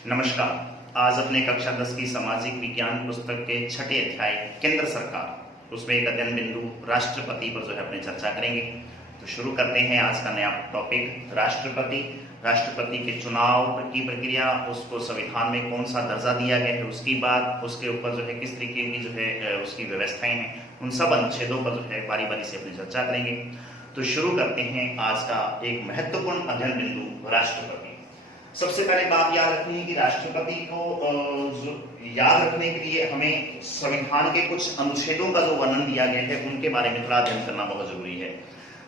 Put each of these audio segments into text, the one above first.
नमस्कार। आज अपने कक्षा 10 की सामाजिक विज्ञान पुस्तक के छठे अध्याय केंद्र सरकार उसमें एक अध्ययन बिंदु राष्ट्रपति पर अपने चर्चा करेंगे। तो शुरू करते हैं आज का नया टॉपिक राष्ट्रपति। राष्ट्रपति के चुनाव की प्रक्रिया, उसको संविधान में कौन सा दर्जा दिया गया है, उसकी बात, उसके ऊपर किस तरीके की उसकी व्यवस्थाएं हैं, उन सब अनुच्छेदों पर बारी बारी से अपनी चर्चा करेंगे। तो शुरू करते हैं आज का एक महत्वपूर्ण अध्ययन बिंदु राष्ट्रपति। सबसे पहले बात याद रखनी है कि राष्ट्रपति को याद रखने के लिए हमें संविधान के कुछ अनुच्छेदों का जो वर्णन दिया गया है उनके बारे में थोड़ा अध्ययन करना बहुत जरूरी है।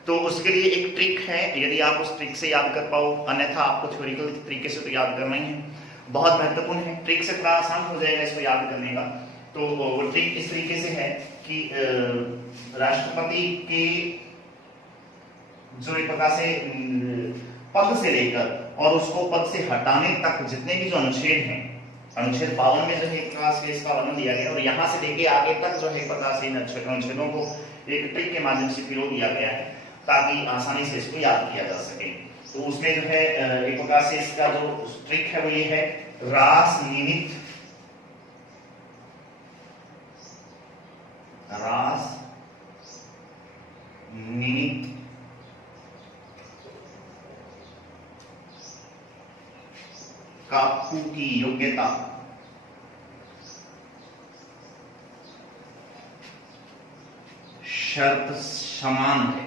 तो उसके लिए एक ट्रिक है, यदि आप उस ट्रिक से याद कर पाओ, अन्यथा आपको थ्योरिकल तरीके से तो याद करना ही है, बहुत महत्वपूर्ण है। ट्रिक से थोड़ा आसान हो जाएगा इसको याद करने का। तो वो ट्रिक इस तरीके से है कि राष्ट्रपति के जो एक प्रकार से पद से लेकर और उसको पद से हटाने तक जितने भी जो अनुच्छेद हैं, अनुच्छेद 52 में एक प्रकार से इसका वर्णन दिया गया और यहाँ से लेके आगे तक एक प्रकार से इन अनुच्छेदों को एक ट्रिक के माध्यम से पिरो दिया गया है ताकि आसानी से इसको याद किया जा सके। तो उसमें एक प्रकार से इसका जो ट्रिक है वो ये है, रास निमित्त कापू की योग्यता शर्त समान है।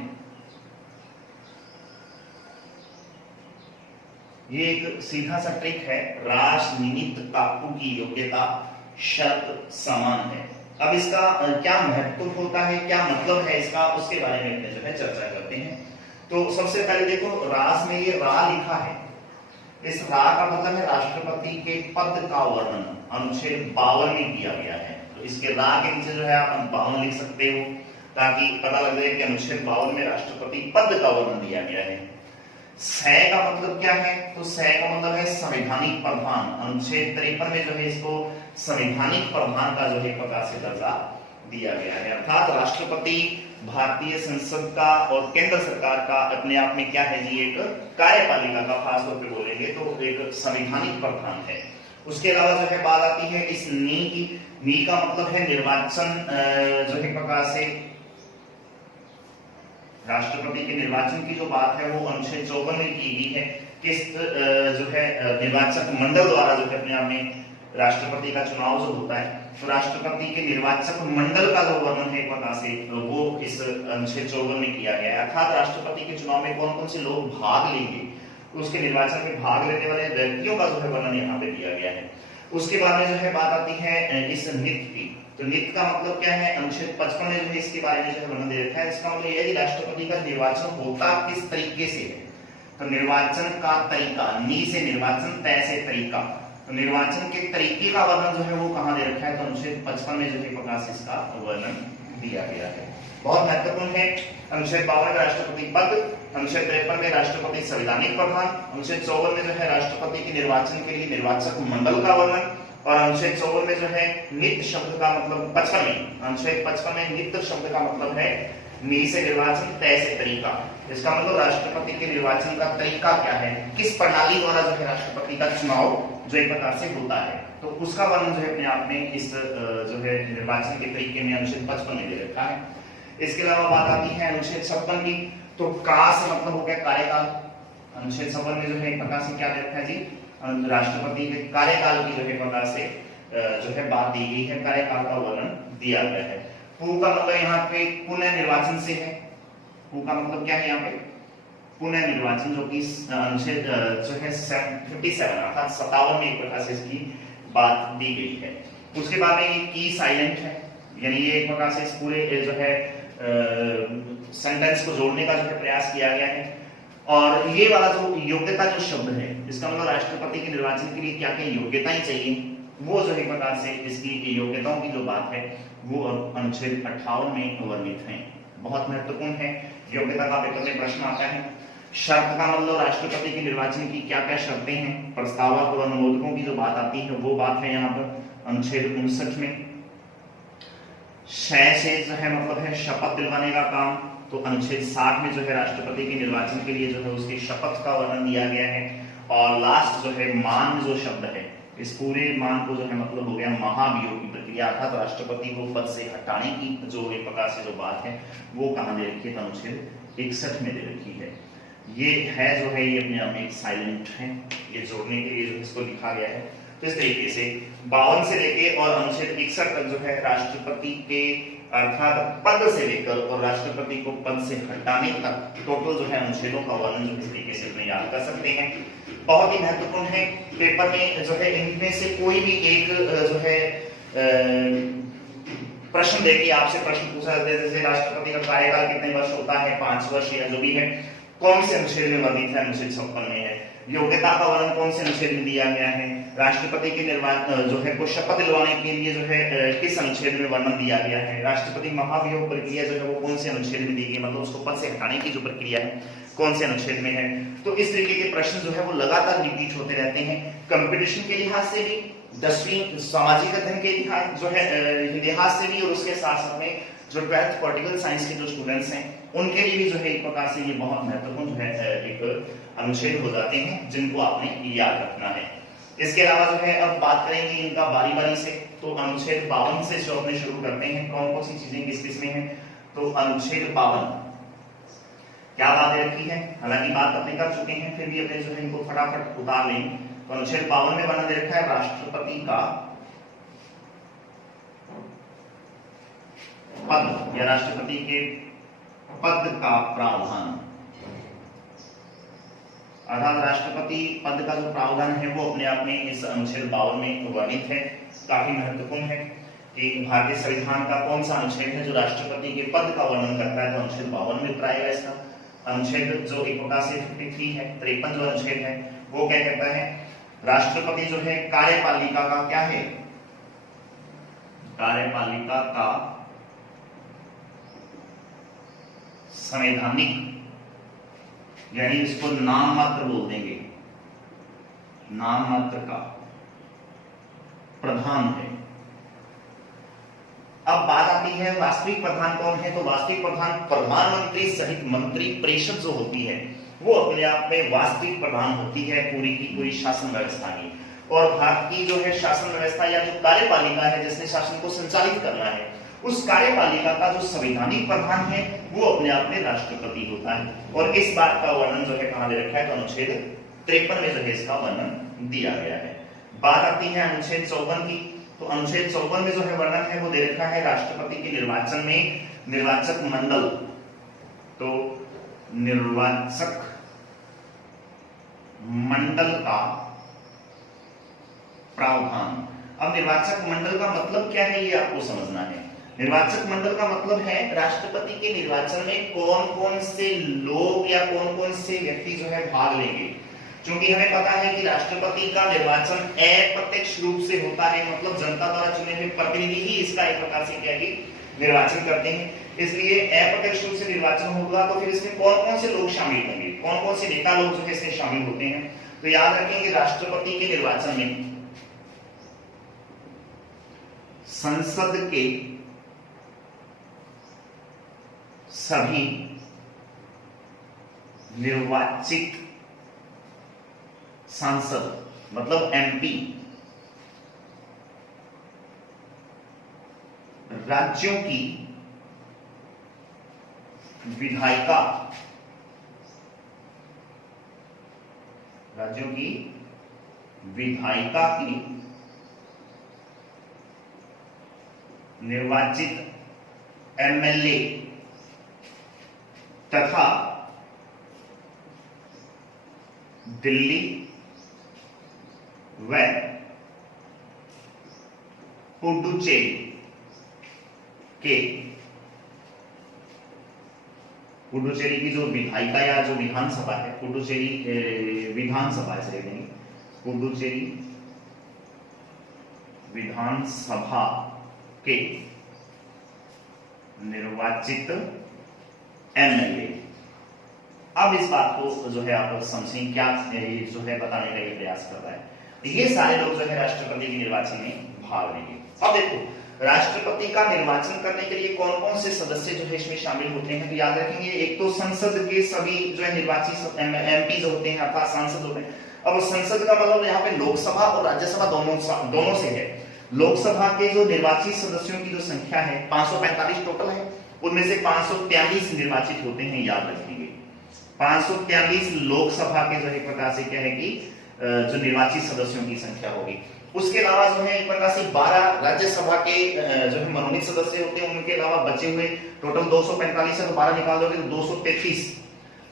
ये एक सीधा सा ट्रिक है, रास निमित्त कापू की योग्यता शर्त समान है। अब इसका क्या महत्व होता है, क्या मतलब है इसका, उसके बारे में चर्चा करते हैं। तो सबसे पहले देखो, रास में ये रा लिखा है, इस रा का मतलब है राष्ट्रपति के पद का वर्णन अनुच्छेद 52 में किया गया है। तो इसके रा के नीचे आप 52 लिख सकते हो ताकि पता लग जाए कि अनुच्छेद 52 में राष्ट्रपति पद का वर्णन दिया गया है। सै का मतलब क्या है, तो सै का मतलब है संवैधानिक प्रधान। अनुच्छेद 53 में इसको संवैधानिक प्रधान का एक प्रकार से दर्जा दिया गया है। अर्थात राष्ट्रपति भारतीय संसद का और केंद्र सरकार का अपने आप में क्या है जी, एक कार्यपालिका का, खास तौर पे बोलेंगे तो एक संवैधानिक प्रधान है। उसके अलावा बात आती है इस नी की। नी का मतलब है निर्वाचन। एक प्रकार से राष्ट्रपति के निर्वाचन की जो बात है वो अनुच्छेद 54 में की गई है। किस निर्वाचक मंडल द्वारा अपने आप में राष्ट्रपति का चुनाव जो होता है, तो राष्ट्रपति के निर्वाचक मंडल का जो वर्णन है पता से वो इस अनुच्छेद 54 में किया गया है। अर्थात राष्ट्रपति के चुनाव में कौन कौन से लोग भाग लेंगे, तो उसके निर्वाचन में भाग लेने वाले व्यक्तियों का वर्णन यहाँ पे दिया गया है। उसके बाद में बात आती है इस नित्य की। तो नित्य का मतलब क्या है, अनुच्छेद 55 में इसके बारे में वर्णन दे रखा है। इसका मतलब यह है कि राष्ट्रपति का निर्वाचन होता किस तरीके से है। तो निर्वाचन का तरीका, नी से निर्वाचन, तय से तरीका, तो निर्वाचन के तरीके का वर्णन वो कहां दे रखा है, तो अनुच्छेद 55 में प्रकार से इसका वर्णन दिया गया है। बहुत महत्वपूर्ण है। अनुच्छेद 52 में राष्ट्रपति पद, अनुच्छेद 53 में राष्ट्रपति संवैधानिक प्रधान, अनुच्छेद 54 में राष्ट्रपति के निर्वाचन के लिए निर्वाचक मंडल का वर्णन, और अनुच्छेद 54 में नित्य शब्द का मतलब 55 में, अनुच्छेद 55 में नित्य शब्द का मतलब है नी से निर्वाचन, तय से तरीका। इसका मतलब राष्ट्रपति के निर्वाचन का तरीका क्या है, किस प्रणाली द्वारा राष्ट्रपति का चुनाव एक प्रकार से होता है, तो उसका वर्णन अपने आप में इस निर्वाचन के तरीके में अनुच्छेद 55 में दे रखा है। इसके अलावा बात आती है अनुच्छेद 56 की। तो का से मतलब हो गया कार्यकाल। अनुच्छेद 56 में एक प्रकार से क्या दे रखा है जी, राष्ट्रपति के कार्यकाल की एक प्रकार से बात दी गई है, कार्यकाल का वर्णन दिया गया है। पू का मतलब यहाँ पे पुनः निर्वाचन से है। पू का मतलब क्या है यहाँ पे, पुनः निर्वाचन, जो कि अनुच्छेद 57 अर्थात 57 में एक प्रकार से इसकी बात दी गई है। उसके बाद में ये की साइलेंट है, यानी ये एक प्रकार से इस पूरे सेंटेंस को जोड़ने का प्रयास किया गया है। और ये वाला जो योग्यता जो शब्द है, इसका मतलब राष्ट्रपति के निर्वाचन के लिए क्या क्या योग्यताएं चाहिए, वो एक प्रकार से इसकी योग्यताओं की जो बात है वो अनुच्छेद 58 में वर्णित है। बहुत महत्वपूर्ण है। योग्यता का पेपर में प्रश्न आता है। शर्त का मतलब राष्ट्रपति के निर्वाचन की क्या क्या शर्तें हैं, प्रस्तावक और अनुमोदकों की जो बात आती है वो बात है यहाँ पर अनुच्छेद 59 में। शय से मतलब है शपथ दिलवाने का काम, तो अनुच्छेद 60 में राष्ट्रपति के निर्वाचन के लिए उसकी शपथ का वर्णन दिया गया है। और लास्ट जो है मान जो शब्द है, इस पूरे मान को जो है मतलब हो गया महाभियोग की प्रक्रिया, अर्थात राष्ट्रपति को पद से हटाने की जो एक प्रकार से जो बात है वो कहाँ दे रखी है, अनुच्छेद 61 में दे रखी है। ये है जो है ये अपने आप में एक साइलेंट है, ये जोड़ने के लिए जो इसको लिखा गया है। तो इस तरीके से 52 से लेके और अनुच्छेद 61 तक जो है राष्ट्रपति के अर्थात पद से लेकर और राष्ट्रपति को पद से हटाने तक टोटल जो है अनुच्छेदों का वर्णन जो इस तरीके से अपने याद कर सकते हैं। बहुत ही महत्वपूर्ण है, पेपर में जो है इनमें से कोई भी एक जो है प्रश्न देके आपसे प्रश्न पूछा जाता है, जैसे राष्ट्रपति का कार्यकाल कितने वर्ष होता है, 5 वर्ष या जो भी है, कौन से अनुच्छेद में वर्णित है, अनुच्छेद 56 में है। योग्यता का वर्णन कौन से अनुच्छेद में दिया गया है, राष्ट्रपति के निर्वाचन जो है को शपथ दिलवाने के लिए जो है किस अनुच्छेद में वर्णन दिया गया है, राष्ट्रपति महाभियोग प्रक्रिया जो है वो कौन से अनुच्छेद में दी गई, मतलब उसको पद से हटाने की जो प्रक्रिया है कौन से अनुच्छेद में है। तो इस तरीके के प्रश्न जो है वो लगातार रिपीट होते रहते हैं। कंपटीशन के लिहाज से भी, 10वीं सामाजिक अध्ययन के इतिहास जो है इतिहास से भी, और उसके साथ साथ में जो 12th पॉलिटिकल साइंस के जो स्टूडेंट्स हैं उनके लिए भी जो है एक प्रकार से ये बहुत महत्वपूर्ण जो है एक अनुच्छेद हो जाते हैं जिनको आपने याद रखना है। इसके अलावा जो है अब बात करेंगे इनका बारी बारी से। तो अनुच्छेद 52 से जो अपने शुरू करते हैं, कौन कौन सी चीजें किस किस में है। तो अनुच्छेद 52 क्या बात रखी है, हालांकि बात अपने कर चुके हैं, फिर भी अपने जो है इनको फटाफट उतार लें। तो अनुच्छेद 52 में वर्णन दे रखा है राष्ट्रपति का पद या राष्ट्रपति के पद का प्रावधान, अर्थात राष्ट्रपति पद का जो प्रावधान है वो अपने आप में इस अनुच्छेद 52 में वर्णित है। काफी महत्वपूर्ण है कि भारतीय संविधान का कौन सा अनुच्छेद है जो राष्ट्रपति के पद का वर्णन करता है, तो अनुच्छेद 52 में उतराएगा इसका। अनुच्छेद जो एक प्रकार से 53 है, 53 जो अनुच्छेद है वो क्या कहता है, राष्ट्रपति जो है कार्यपालिका का क्या है, कार्यपालिका का संवैधानिक, यानी इसको नाम मात्र बोल देंगे, नाम मात्र का प्रधान है। अब बात आती है वास्तविक प्रधान कौन है, तो वास्तविक प्रधान प्रधानमंत्री सहित मंत्री परिषद जो होती है वो अपने आप में वास्तविक प्रधान होती है पूरी की पूरी शासन व्यवस्था की। और भारत की जो है शासन व्यवस्था या जो कार्यपालिका है जिसने शासन को संचालित करना है, उस कार्यपालिका का जो संवैधानिक प्रधान है वो अपने आप में राष्ट्रपति होता है। और इस बात का वर्णन जो है कहां दे रखा है, तो अनुच्छेद 53 में जो है इसका वर्णन दिया गया है। बात आती है अनुच्छेद 54 की। तो अनुच्छेद 54 में जो है वर्णन है वो दे रखा है राष्ट्रपति के निर्वाचन में निर्वाचक मंडल, तो निर्वाचक मंडल का प्रावधान। अब निर्वाचक मंडल का मतलब क्या है ये आपको समझना है। निर्वाचक मंडल का मतलब है राष्ट्रपति के निर्वाचन में कौन कौन से लोग या कौन कौन से व्यक्ति जो है भाग लेंगे। क्योंकि हमें पता है कि राष्ट्रपति का निर्वाचन अप्रत्यक्ष रूप से होता है, मतलब जनता द्वारा चुने हुए प्रतिनिधि ही इसका एक प्रकार से क्या है निर्वाचन करते हैं। इसलिए अप्रत्यक्ष रूप से निर्वाचन होगा तो फिर इसमें कौन कौन से लोग शामिल होंगे, कौन कौन से नेता लोग जो है इसमें शामिल होते हैं। तो याद रखेंगे राष्ट्रपति के निर्वाचन में संसद के सभी निर्वाचित सांसद मतलब एमपी राज्यों की विधायिका, राज्यों की विधायिका की निर्वाचित एमएलए तथा दिल्ली व पुडुचेरी के, पुडुचेरी की जो विधायिका या जो विधानसभा है, पुडुचेरी विधानसभा ऐसे नहीं, पुडुचेरी विधानसभा के निर्वाचित एमएलए। अब इस बात को जो है आप समझें क्या जो है बताने का ये प्रयास कर रहा है। ये सारे लोग जो है राष्ट्रपति के निर्वाचन में भाग लेंगे। अब देखो राष्ट्रपति का निर्वाचन करने के लिए कौन कौन से सदस्य जो है इसमें शामिल होते हैं, तो याद रखेंगे एक तो संसद के सभी जो है निर्वाचित एमपी जो होते हैं अर्थात सांसद होते हैं, अब संसद का मतलब यहाँ पे लोकसभा और राज्यसभा दोनों से है। लोकसभा के जो निर्वाचित सदस्यों की जो संख्या है 545 टोटल है, उनमें से 543 निर्वाचित होते हैं, याद रखिए 543 लोकसभा के जो एक प्रकार से क्या है कि जो निर्वाचित सदस्यों की संख्या होगी। उसके अलावा जो है एक प्रकार से 12 राज्यसभा के जो है मनोनीत सदस्य होते हैं, उनके अलावा बचे हुए टोटल 245 है, तो 12 निकाल दोगे तो 233,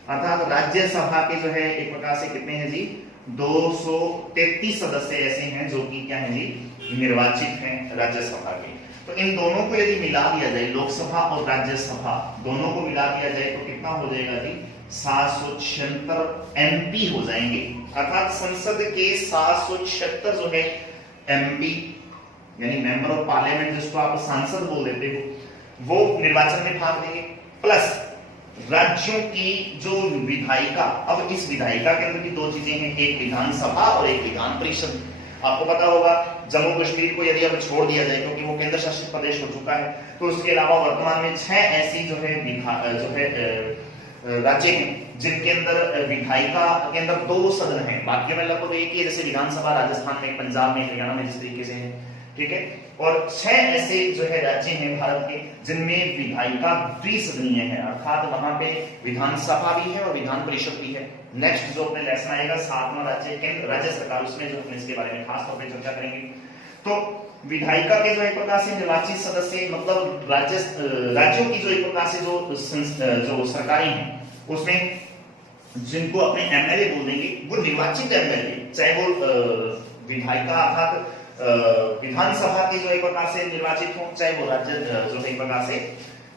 अर्थात राज्यसभा के जो है एक प्रकार से कितने हैं जी 233 सदस्य ऐसे हैं जो कि क्या है जी निर्वाचित हैं राज्यसभा के। तो इन दोनों को यदि मिला दिया जाए, लोकसभा और राज्यसभा दोनों को मिला दिया जाए तो कितना हो जाएगा जी 776 एमपी हो जाएंगे, अर्थात संसद के 776 जो है एमपी यानी मेंबर ऑफ पार्लियामेंट, जिसको आप सांसद बोल देते हो, वो निर्वाचन में भाग लेंगे। प्लस राज्यों की जो विधायिका, अब इस विधायिका के अंदर भी दो चीजें हैं, एक विधानसभा और एक विधान परिषद। आपको पता होगा जम्मू कश्मीर को यदि अब छोड़ दिया जाए क्योंकि वो केंद्र शासित प्रदेश हो चुका है, तो उसके अलावा वर्तमान में 6 ऐसी जो है राज्य हैं जिनके अंदर विधायिका के अंदर 2 सदन हैं, बाकी में लगभग एक ही है, जैसे विधानसभा राजस्थान में, पंजाब में, हरियाणा में जिस तरीके से है, ठीक है। और 6 ऐसे जो है राज्य हैं भारत के जिनमें विधायिका द्विसदनीय है, अर्थात वहां पे विधानसभा भी है और विधान परिषद भी है। नेक्स्ट जो अपने लेसन आएगा 7वां राज्य केंद्र राज्य सरकार, उसमें जो अपने इसके बारे में खास तौर पर चर्चा करेंगे। तो विधायिका के जो एक प्रकार से निर्वाचित सदस्य मतलब राज्यों की जो एक प्रकार से जो सरकारें हैं उसमें जिनको अपने एमएलए बोल देंगे, वो निर्वाचित एमएलए, चाहे वो विधायिका अर्थात विधानसभा के जो एक प्रकार से निर्वाचित हो, चाहे वो राज्य जो एक प्रकार से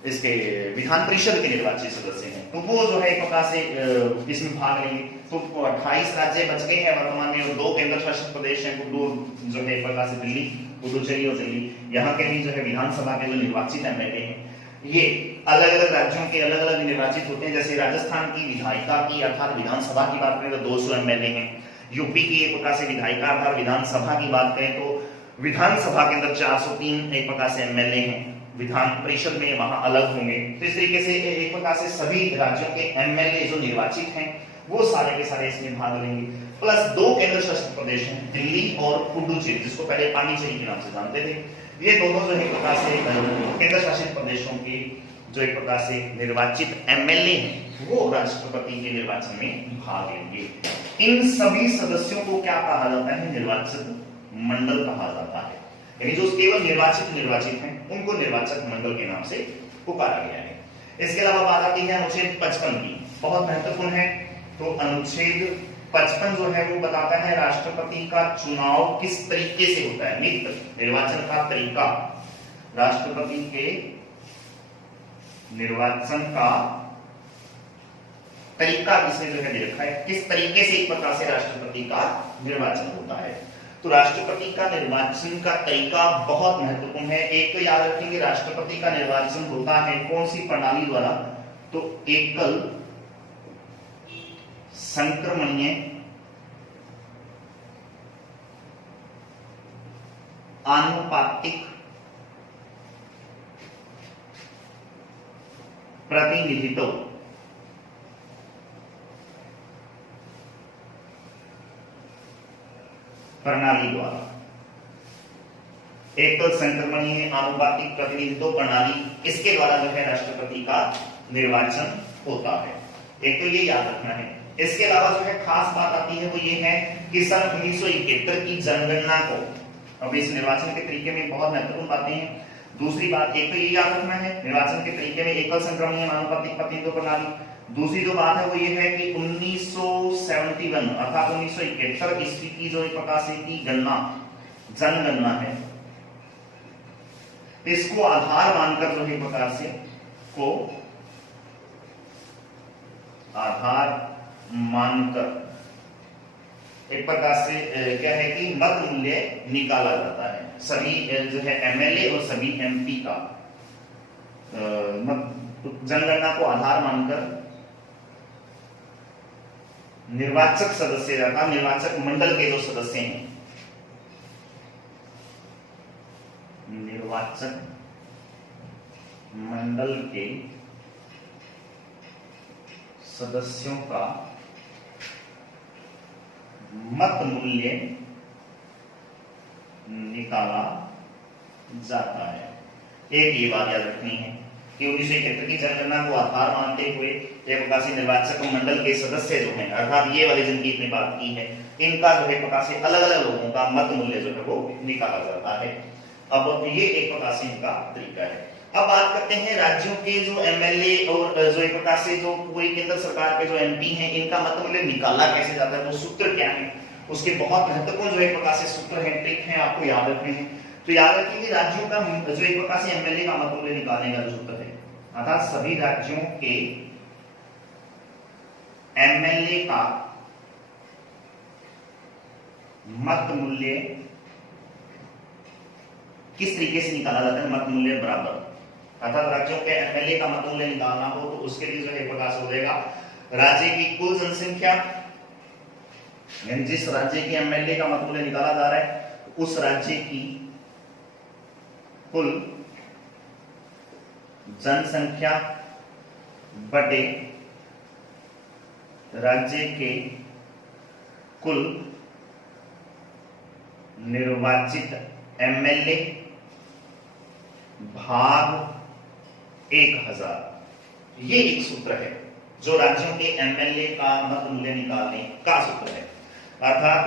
इसके विधान परिषद के निर्वाचित सदस्य हैं, तो वो जो है एक प्रकार से इसमें भाग लेंगे। तो 28 राज्य बच गए हैं वर्तमान में, और 2 केंद्र शासित प्रदेश हैं, कुल्लू जो है एक प्रकार से दिल्ली, पुडुचेरी और दिल्ली, यहाँ के भी जो है विधानसभा के जो निर्वाचित एमएलए हैं ये अलग अलग राज्यों के अलग अलग निर्वाचित होते हैं। जैसे राजस्थान की विधायिका की अर्थात विधानसभा की बात करें तो 200 एमएलए हैं, यूपी की एक प्रकार से विधायिका अर्थात विधानसभा की बात करें तो विधानसभा के अंदर 403 एक प्रकार से एमएलए हैं, विधान परिषद में वहां अलग होंगे। तो इस तरीके से एक प्रकार से सभी राज्यों के एमएलए जो निर्वाचित हैं वो सारे के सारे इसमें भाग लेंगे। प्लस 2 केंद्र शासित प्रदेश हैं, दिल्ली और पुडुचेरी, जिसको पहले पांडिचेरी के नाम से जानते थे, ये दोनों जो एक प्रकार से केंद्र शासित प्रदेशों के जो एक प्रकार से निर्वाचित एमएलए हैं वो राष्ट्रपति के निर्वाचन में भाग लेंगे। इन सभी सदस्यों को क्या कहा जाता है? निर्वाचक मंडल कहा जाता है, यानी जो केवल निर्वाचित हैं उनको निर्वाचक मंडल के नाम से पुकारा गया है। इसके अलावा बात आती है अनुच्छेद 55 की, बहुत महत्वपूर्ण है। तो अनुच्छेद 55 जो है वो बताता है राष्ट्रपति का चुनाव किस तरीके से होता है, निर्वाचन का तरीका, राष्ट्रपति के निर्वाचन का तरीका इसमें जो है दे रखा है, किस तरीके से एक प्रकार से राष्ट्रपति का निर्वाचन होता है। तो राष्ट्रपति का निर्वाचन का तरीका बहुत महत्वपूर्ण है। एक तो याद रखेंगे राष्ट्रपति का निर्वाचन होता है कौन सी प्रणाली द्वारा, तो एकल संक्रमणीय आनुपातिक प्रतिनिधित्व प्रणाली द्वारा, एकल संक्रमणीय आनुपातिक प्रतिनिधित्व प्रणाली, इसके द्वारा जो है राष्ट्रपति का निर्वाचन होता है। एक तो ये याद रखना है। इसके अलावा जो है खास बात आती है वो ये है कि सन 1971 की जनगणना को, अब इस निर्वाचन के तरीके में बहुत महत्वपूर्ण बातें हैं। दूसरी बात एक तो ये याद रखना है निर्वाचन के तरीके में एकल संक्रमणीय आनुपातिक प्रतिनिधित्व प्रणाली। दूसरी जो बात है वो ये है कि 1971 अर्थात 1971 ईस्वी की जो एक प्रकार से की गणना, जनगणना है, इसको आधार मानकर जो एक प्रकार से को आधार मानकर एक प्रकार से क्या है कि मत मूल्य निकाला जाता है। सभी जो है एमएलए और सभी एमपी का जनगणना को आधार मानकर निर्वाचक सदस्य रहता, निर्वाचक मंडल के जो सदस्य हैं, निर्वाचक मंडल के सदस्यों का मत मूल्य निकाला जाता है। एक ये बात याद रखनी है कि 1971 की जनगणना को आधार मानते हुए एक प्रकार से निर्वाचक मंडल के सदस्य जो हैं, अर्थात ये वाले जिनकी इतनी बात की है, इनका जो है प्रकार से अलग अलग लोगों का मत मूल्य जो है वो निकाला जाता है। अब ये एक प्रकार से इनका तरीका है। अब बात करते हैं राज्यों के जो एमएलए और जो एक प्रकार से जो पूरी केंद्र सरकार के जो एमपी हैं, इनका मत मूल्य निकाला कैसे जाता है, वो सूत्र क्या है, उसके बहुत महत्वपूर्ण जो एक प्रकार से सूत्र है, ट्रिक है, आपको याद रखने हैं। तो याद रखिए कि राज्यों का जो एक प्रकार से एमएलए का मत मूल्य निकालने का जो सूत्र है, अर्थात सभी राज्यों के एमएलए का मत मूल्य किस तरीके से निकाला जाता है, मत मूल्य बराबर, अर्थात राज्यों के एमएलए का मत मूल्य निकालना हो तो उसके लिए जो है प्रकार से हो जाएगा राज्य की कुल जनसंख्या, यानी जिस राज्य के एमएलए का मत मूल्य निकाला जा रहा है उस राज्य की कुल जनसंख्या बटे राज्य के कुल निर्वाचित एमएलए भाग 1000। ये एक सूत्र है जो राज्यों के एमएलए का मत मूल्य निकालने का सूत्र है। अर्थात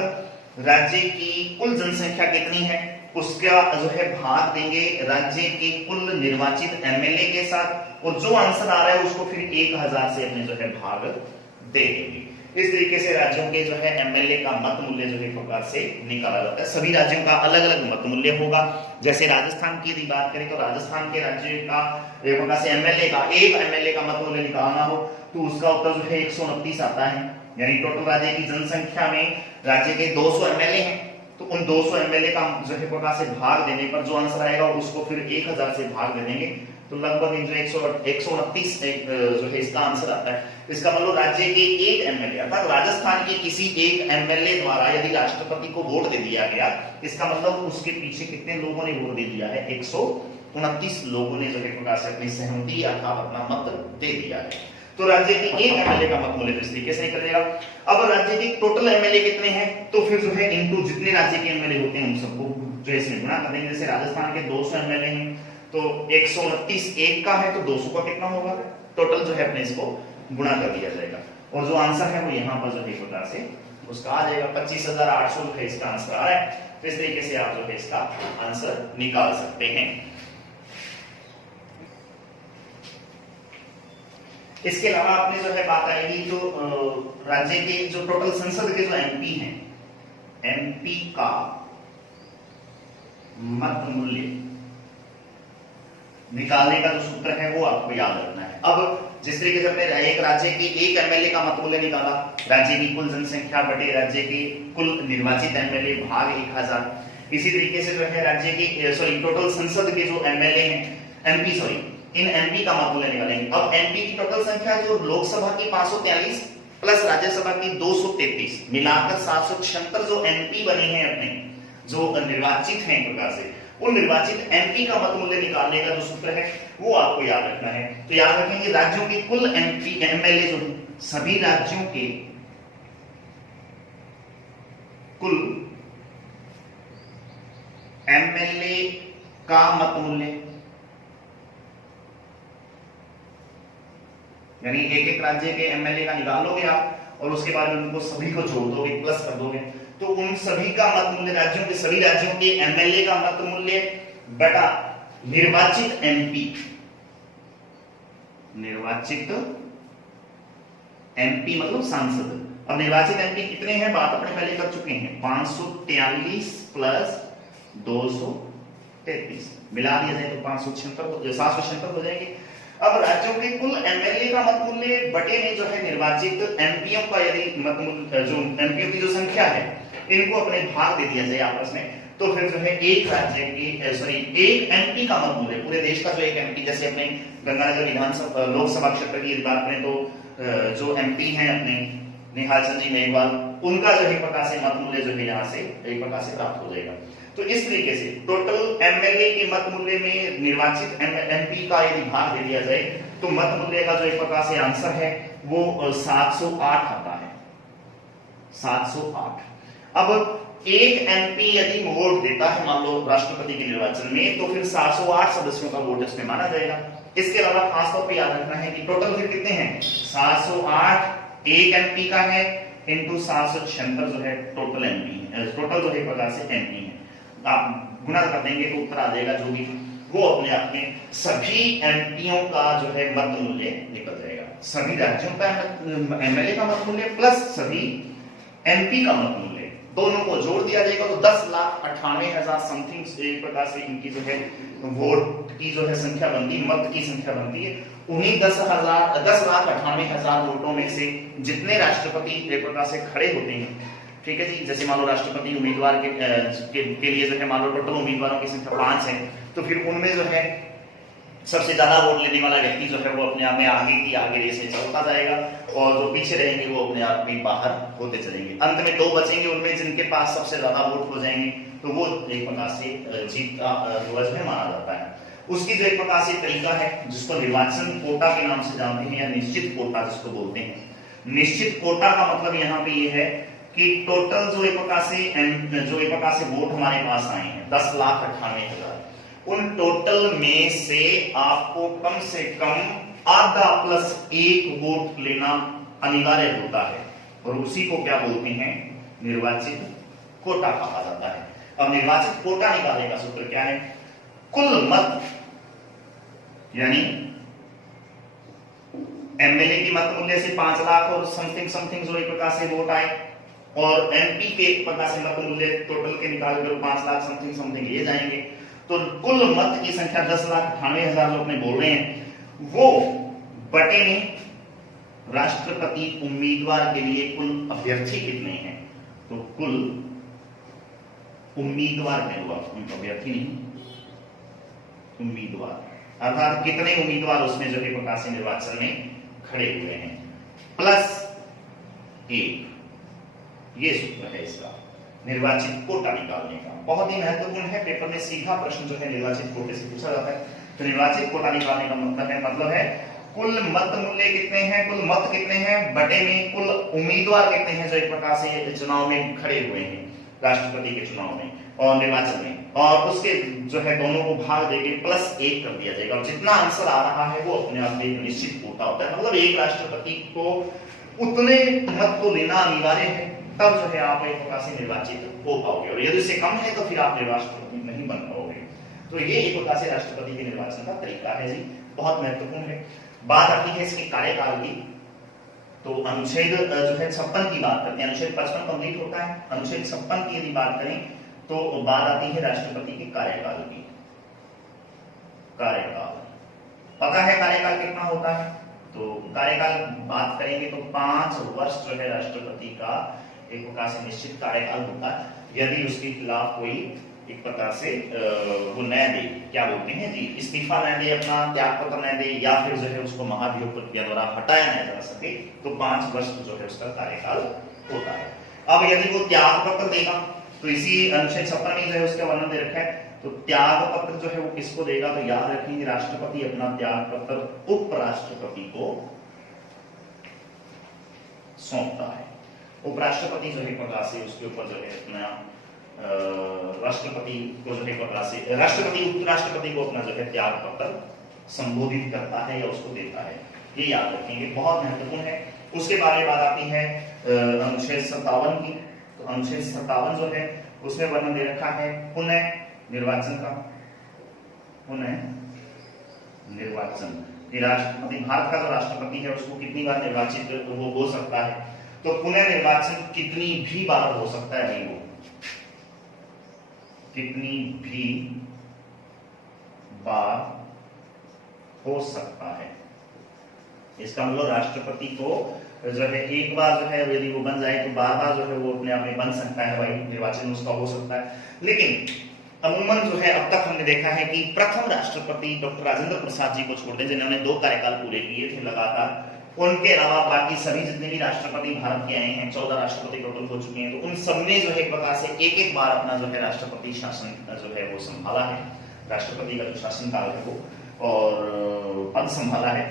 राज्य की कुल जनसंख्या कितनी है उसका जो है भाग देंगे राज्य के कुल निर्वाचित एमएलए के साथ, और जो आंसर आ रहा है उसको फिर 1000 से अपने जो है भाग दे देंगे। इस तरीके से राज्यों के जो है एमएलए का मत मूल्य जो है प्रकार से निकाला जाता है। सभी राज्यों का अलग अलग मत मूल्य होगा। जैसे राजस्थान की यदि बात करें तो राजस्थान के राज्य का एक प्रकार से एमएलए का, एक एमएलए का मत मूल्य निकालना हो तो उसका उत्तर जो है 129 आता है। यानी टोटल राज्य की जनसंख्या में राज्य के 200 एमएलए हैं, तो उन 200 एमएलए का जो है प्रकार से भाग देने पर जो आंसर आएगा उसको फिर 1000 से भाग दे देंगे, तो लगभग जो 129 जो है इसका आंसर आता है। इसका मतलब राज्य के एक एमएलए, अर्थात राजस्थान के किसी एक एमएलए द्वारा यदि राष्ट्रपति को वोट दे दिया गया, इसका मतलब उसके पीछे कितने लोगों ने वोट दे दिया है, 129 लोगों ने जो है प्रकार से अपनी सहमति अर्थात अपना मत दे दिया है। तो राज्य के एक एमएलए का मत मूल्य इस तरीके से निकलेगा। अब राज्य के टोटल एमएलए कितने हैं तो फिर जो है इनटू जितने राज्य के एमएलए होते हैं उन सबको जो इसमें गुणा कर देंगे। जैसे राजस्थान के 200 एमएलए हैं तो 129 एक का है तो 200 का कितना होगा, टोटल जो है अपने इसको गुणा कर दिया जाएगा, और जो आंसर है वो यहाँ पर जो है प्रकार से उसका आ जाएगा 25,800 रुपए इसका आंसर आ रहा है। तो इस तरीके से आप जो है इसका आंसर निकाल सकते हैं। इसके अलावा आपने जो है बात आएगी तो राज्य के जो टोटल संसद के जो एमपी हैं, एमपी का मत मूल्य निकालने का जो सूत्र है वो आपको याद रखना है। अब जिस तरीके से अपने एक राज्य के एक एमएलए का मत मूल्य निकाला, राज्य की कुल जनसंख्या बटे राज्य के कुल निर्वाचित एमएलए भाग 1000, इसी तरीके से जो है राज्य की टोटल संसद के जो एमएलए हैं, एमपी इन एमपी का मत मूल्य निकालेंगे। अब एमपी की टोटल संख्या जो लोकसभा की 543 प्लस राज्यसभा की 233 मिलाकर 776 जो एमपी बने हैं अपने जो निर्वाचित हैं प्रकार से, उन निर्वाचित एमपी का मत मूल्य निकालने का जो सूत्र है वो आपको याद रखना है। तो याद रखेंगे राज्यों के कुल एमपी एमएलए जो सभी राज्यों के कुल एमएलए का मत मूल्य, यानी एक एक राज्य के एमएलए का निकालोगे आप और उसके बाद उनको सभी को जोड़ दोगे, प्लस कर दोगे, तो उन सभी का मत मूल्य राज्यों के सभी राज्यों के एमएलए का मत मूल्य बटा निर्वाचित एमपी, निर्वाचित एमपी मतलब सांसद। अब निर्वाचित एमपी कितने हैं बात अपने पहले कर चुके हैं, 543 प्लस 233 मिला दिया जाए तो 776 हो जाएंगे। अब राज्यों के कुल एमएलए का मत मूल्य बटे में जो है निर्वाचित एमपीओ का यदि मत मूल्य जो एमपीओ की जो संख्या है इनको अपने भाग दे दिया जाए आपस में, तो फिर जो है एक राज्य की एक एमपी का मत मूल्य, पूरे देश का जो एक एमपी, जैसे अपने गंगानगर विधानसभा लोकसभा क्षेत्र की बात करें तो जो एमपी हैं अपने निहाल चंद जी मेघवाल, उनका जो है प्रकार से मत मूल्य जो है यहाँ से एक प्रकार से प्राप्त हो जाएगा। तो इस तरीके से टोटल एमएलए के मत मूल्य में निर्वाचित एमपी का यदि भाग दे दिया जाए तो मत मूल्य का जो एक प्रकार से आंसर है वो 708 आता है, 708। अब एक एमपी यदि वोट देता है मान लो राष्ट्रपति के निर्वाचन में, तो फिर 708 सदस्यों का वोट इसमें माना जाएगा। इसके अलावा खासतौर पर याद रखना है कि टोटल फिर कितने हैं, 708 एक एमपी का है इंटू 776 जो है टोटल एमपी है, टोटल जो है प्रकार से एमपी है। आप गुणा कर देंगे तो उत्तर आ जाएगा जो भी, वो अपने आप में सभी एमपीओं का जो है मत मूल्य निकल जाएगा। सभी राज्यों का एमएलए का मत मूल्य प्लस सभी एमपी का मत मूल्य, दोनों को जोड़ दिया जाएगा तो 10,98,000 समथिंग एक प्रकार से इनकी जो है वोट की जो है संख्या बनती है, मत की संख्या बनती है। उन्हीं 10,98,000 वोटों में से जितने राष्ट्रपति एक प्रकार से खड़े होते हैं, ठीक है जी, जैसे मान लो राष्ट्रपति उम्मीदवार के लिए जो है मान लो टोटल उम्मीदवारों की संख्या 5 है, तो फिर उनमें जो है सबसे ज्यादा वोट लेने वाला व्यक्ति जो है वो अपने आप में आगे की आगे रेस में चलता जाएगा और जो पीछे रहेंगे वो अपने आप में बाहर होते चलेंगे। अंत में 2 बचेंगे, उनमें जिनके पास सबसे ज्यादा वोट हो जाएंगे तो वो एक प्रकार से जीत का ध्वज में माना जाता है। उसकी जो एक प्रकार से तरीका है जिसको निर्वाचन कोटा के नाम से जानते हैं या निश्चित कोटा जिसको बोलते हैं। निश्चित कोटा का मतलब यहाँ पे ये है कि टोटल जो एक प्रकार से वोट हमारे पास आए हैं 10,98,000, उन टोटल में से आपको कम से कम आधा प्लस 1 वोट लेना अनिवार्य होता है और उसी को क्या बोलते हैं, निर्वाचित कोटा कहा जाता है। अब निर्वाचित कोटा निकालने का सूत्र क्या है, कुल मत यानी एमएलए की मत मूल्य से 5 लाख और समथिंग जो एक प्रकार से वोट आए और एमपी के एक प्रकार से मत मूल्य टोटल के निकाल कर 5 लाख समथिंग ये जाएंगे, तो कुल मत की संख्या 10,98,000 जो अपने बोल रहे हैं वो बटे में राष्ट्रपति उम्मीदवार के लिए कुल अभ्यर्थी कितने हैं, तो कुल उम्मीदवार में हुआ, अभ्यर्थी नहीं उम्मीदवार, अर्थात कितने उम्मीदवार उसमें जो है प्रकार से निर्वाचन में खड़े हुए हैं प्लस 1, ये सूत्र है इसका निर्वाचित कोटा निकालने का। बहुत ही महत्वपूर्ण है, पेपर में सीधा प्रश्न जो है निर्वाचित कोटे से पूछा जाता है। तो निर्वाचित कोटा निकालने का मतलब है कुल मत मूल्य कितने हैं, कुल मत कितने हैं बटे में कुल उम्मीदवार कितने हैं जो एक प्रकार से चुनाव में खड़े हुए हैं राष्ट्रपति के चुनाव में और निर्वाचन में, और उसके जो है दोनों को भाग देके प्लस 1 कर दिया जाएगा और जितना आंसर आ रहा है वो अपने आप में एक निश्चित कोटा होता है। मतलब एक राष्ट्रपति को उतने मत को लेना अनिवार्य है, तब जो है आप एक प्रकार से निर्वाचित हो पाओगे और यदि इससे कम है तो फिर आप राष्ट्रपति नहीं बन पाओगे। तो ये एक प्रकार से राष्ट्रपति के निर्वाचन का तरीका है जी, बहुत महत्वपूर्ण है। बात आती है इसके कार्यकाल की, तो अनुच्छेद जो है 56 की बात करते हैं, अनुच्छेद 55 कंप्लीट होता है, अनुच्छेद 56 की यदि बात करें तो बात आती है राष्ट्रपति के कार्यकाल की। कार्यकाल पता है कार्यकाल कितना होता है, तो कार्यकाल बात करेंगे तो 5 वर्ष जो है राष्ट्रपति का एक प्रकार से निश्चित कार्यकाल होता है। यदि उसके खिलाफ कोई एक प्रकार से वो न दे, क्या बोलते हैं जी, इस्तीफा न दे, अपना त्याग पत्र न दे या फिर जो है उसको महाभियोग प्रक्रिया द्वारा हटाया न जा सके, तो 5 वर्ष जो है उसका कार्यकाल होता है। अब यदि वो त्याग पत्र देगा तो इसी अनुच्छेद 56 में जो है उसका वर्णन दे रखा है, तो त्याग पत्र जो है वो किसको देगा, तो याद रखेंगे राष्ट्रपति अपना त्याग पत्र उपराष्ट्रपति को सौंपता है। उपराष्ट्रपति जो है प्रकार से उसके ऊपर जो है अपना राष्ट्रपति को जो है प्रकार से राष्ट्रपति उपराष्ट्रपति को अपना जो है त्याग पत्र संबोधित करता है या उसको देता है, ये याद रखेंगे, बहुत महत्वपूर्ण है। उसके बारे में बात आती है अनुच्छेद 57 की, तो अनुच्छेद 57 जो है उसमें वर्णन दे रखा है पुनः निर्वाचन का। पुनः निर्वाचन, राष्ट्रपति भारत का जो राष्ट्रपति है उसको कितनी बार निर्वाचित वो हो सकता है, तो पुनः निर्वाचन कितनी भी बार हो सकता है भाई, वो कितनी भी बार हो सकता है। इसका मतलब राष्ट्रपति को जो है एक बार जो है यदि वो बन जाए तो बार बार जो है वो अपने आप में बन सकता है, भाई निर्वाचन उसका हो सकता है। लेकिन अमूमन जो है अब तक हमने देखा है कि प्रथम राष्ट्रपति डॉक्टर राजेंद्र प्रसाद जी को छोड़ दें जिन्होंने 2 कार्यकाल पूरे किए थे लगातार, उनके अलावा बाकी सभी जितने भी राष्ट्रपति भारत के आए हैं, 14 राष्ट्रपति टोटल हो चुके हैं, तो उन सब ने जो है एक प्रकार से एक बार अपना जो है राष्ट्रपति शासन जो है वो संभाला है, राष्ट्रपति का जो शासन काल है वो और पद संभाला है।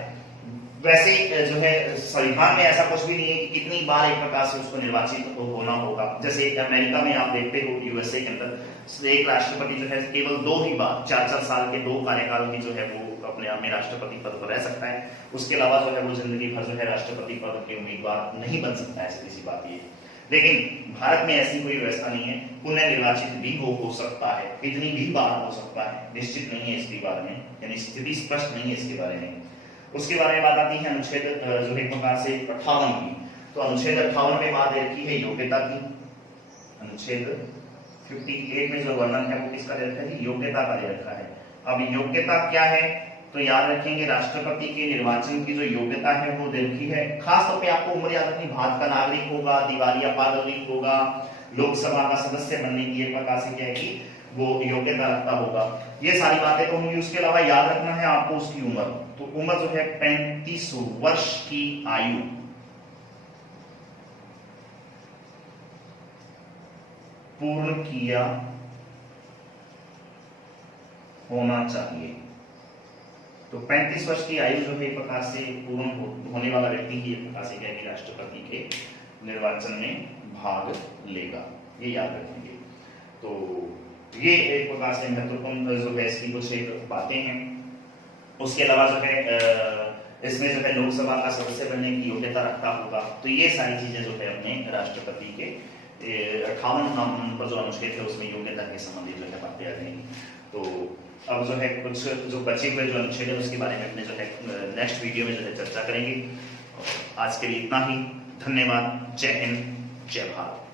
वैसे जो है संविधान में ऐसा कुछ भी नहीं है कि कितनी बार एक प्रकार से उसको निर्वाचित होना होगा। जैसे अमेरिका में आप देखते हो, यूएसए के अंदर एक राष्ट्रपति जो है केवल 2 ही बार 4-4 साल के 2 कार्यकाल की जो है वो अपने आप में राष्ट्रपति पद पर रह सकता है। उसके अलावा जो है वो जिंदगी भर जो है राष्ट्रपति पद के उम्मीदवार नहीं बन सकता है, सीधी सी बात ये। लेकिन भारत में ऐसी कोई व्यवस्था नहीं है, पुनः निर्वाचित भी हो सकता है, इतनी भी बार हो सकता है, निश्चित नहीं है इसके बारे में, यानी स्थिति स्पष्ट नहीं है इसके बारे में। उसके बारे में बात आती है अनुच्छेद जो है प्रकार से 58 की। तो अनुच्छेद 58 में बात रखी है योग्यता की। अनुच्छेद 58 में जो वर्णन है वो किसका दे रखा है? योग्यता का दे रखा है। अब योग्यता क्या है तो याद रखेंगे, राष्ट्रपति के निर्वाचन की जो योग्यता है वो दे रखी है। खास तौर पे आपको उम्र याद रखनी, भारत का नागरिक होगा, दिवालिया पारदर्शी होगा, लोकसभा का सदस्य बनने की एक प्रकार से क्या है कि वो योग्यता रखता होगा। ये सारी बातें तो होंगी। उसके अलावा याद रखना है आपको उसकी उम्र। तो उम्र जो है 35 वर्ष की आयु पूर्ण किया होना चाहिए। तो 35 वर्ष की आयु जो है एक प्रकार से पूर्ण होने वाला व्यक्ति ही एक प्रकार से क्या है कि राष्ट्रपति के निर्वाचन में भाग लेगा, ये याद रखेंगे। तो ये एक प्रकार से महत्वपूर्ण जो है इसकी कुछ एक बातें हैं। उसके अलावा जो है इसमें जो है लोकसभा का सदस्य बनने की योग्यता रखता होगा। तो ये सारी चीजें जो है अपने राष्ट्रपति के 58 नंबर जो अनुच्छेद है उसमें योग्यता के संबंधित जो है बातें आ जाएंगी। तो अब जो है कुछ जो बचे हुए जो अनुच्छेद है उसके बारे में अपने जो है नेक्स्ट वीडियो में जो है चर्चा करेंगे। आज के लिए इतना ही। धन्यवाद। जय हिंद, जय भारत।